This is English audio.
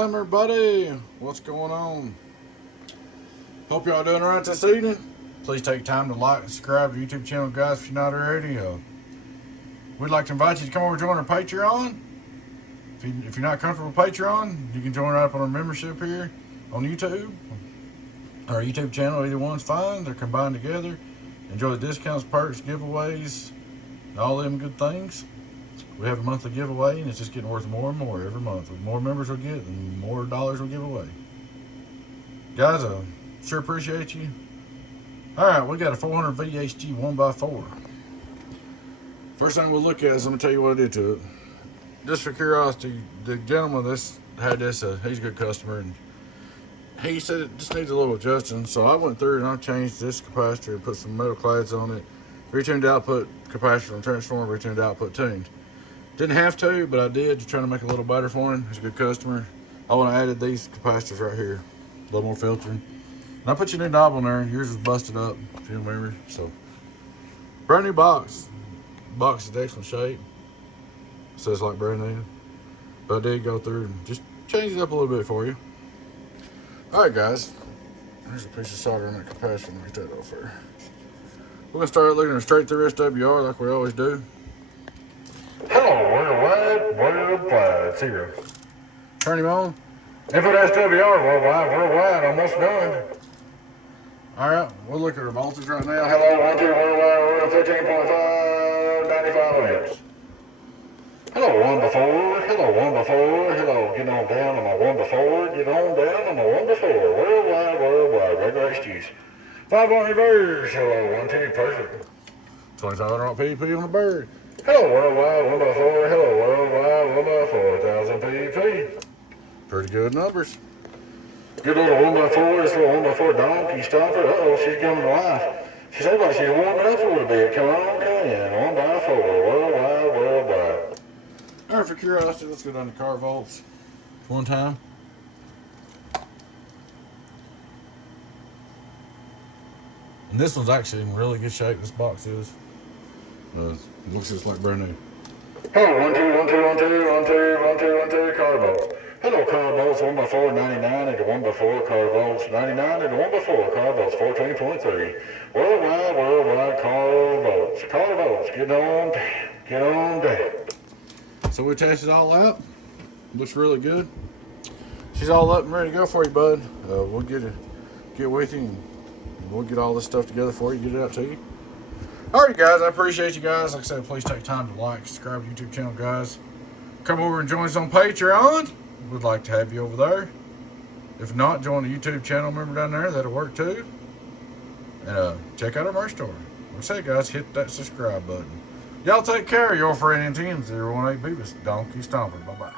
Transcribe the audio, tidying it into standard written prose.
time, everybody. What's going on? Hope y'all doing alright this evening. Please take time to like and subscribe to the YouTube channel, guys, if you're not already. We'd like to invite you to come over and join our Patreon. If you're not comfortable with Patreon, you can join right up on our membership here on YouTube. Our YouTube channel, either one's fine. They're combined together. Enjoy the discounts, perks, giveaways, and all them good things. We have a monthly giveaway, and it's just getting worth more and more every month. The more members we get, the more dollars we give away. Guys, I sure appreciate you. All right, we got a 400V-HG-1X4. First thing we'll look at is, let me tell you what I did to it. Just for curiosity, the gentleman had this, he's a good customer, and he said it just needs a little adjusting. So I went through and I changed this capacitor and put some metal clads on it. Retuned output capacitor on transformer, retuned output tuned. Didn't have to, but I did, just trying to make it a little better for him. He's a good customer. I want to add these capacitors right here, a little more filtering. And I put your new knob on there. Yours was busted up, if you remember. So, brand new box. Box is in excellent shape. Says like brand new. But I did go through and just change it up a little bit for you. All right, guys. There's a piece of solder on that capacitor. Let me get that off there. We're going to start looking at straight through SWR like we always do. Hello, worldwide, worldwide, zero. Turn him on. Input SWR, worldwide, almost done. All right, we'll look at our voltage right now. Hello, 1, 2, worldwide, 15.5, 95 amps. Hello, 1 before, hello, 1 before, hello, get on down on my 1 before, get on down on my 1 before, worldwide, regular excuse. 5 on reverse, hello, 1, 2, perfect. 2500 pp on the bird. Hello, worldwide, 1x4, hello, worldwide, 1x4, 1000 pp. Pretty good numbers. Good little 1x4, this little 1x4 donkey stomper. Uh-oh, she's coming to life. She sounds like she's warming up a little bit. Come on, come in, 1x4, worldwide. All right, for curiosity, let's go down to car volts one time. And this one's actually in really good shape, this box is. It looks just like brand new. Hello, 1, 2, 1, 2, 1, 2, 1, 2, 1, 2, 1, 2, car bolts. Hello, car bolts, 1x4, 99 into 1x4, car bolts, 99 into 1x4, car bolts, 14.3. Worldwide, car bolts, get on down. So we tested it all out. Looks really good. She's all up and ready to go for you, bud. We'll get with you, and we'll get all this stuff together for you, get it out to you. Alright, guys, I appreciate you guys. Like I said, please take time to like, subscribe to the YouTube channel, guys. Come over and join us on Patreon. We'd like to have you over there. If not, join the YouTube channel member down there. That'll work too. And check out our merch store. Like I said, guys, hit that subscribe button. Y'all take care. Your friend and 10-018 Beavis, Donkey Stomper. Bye-bye.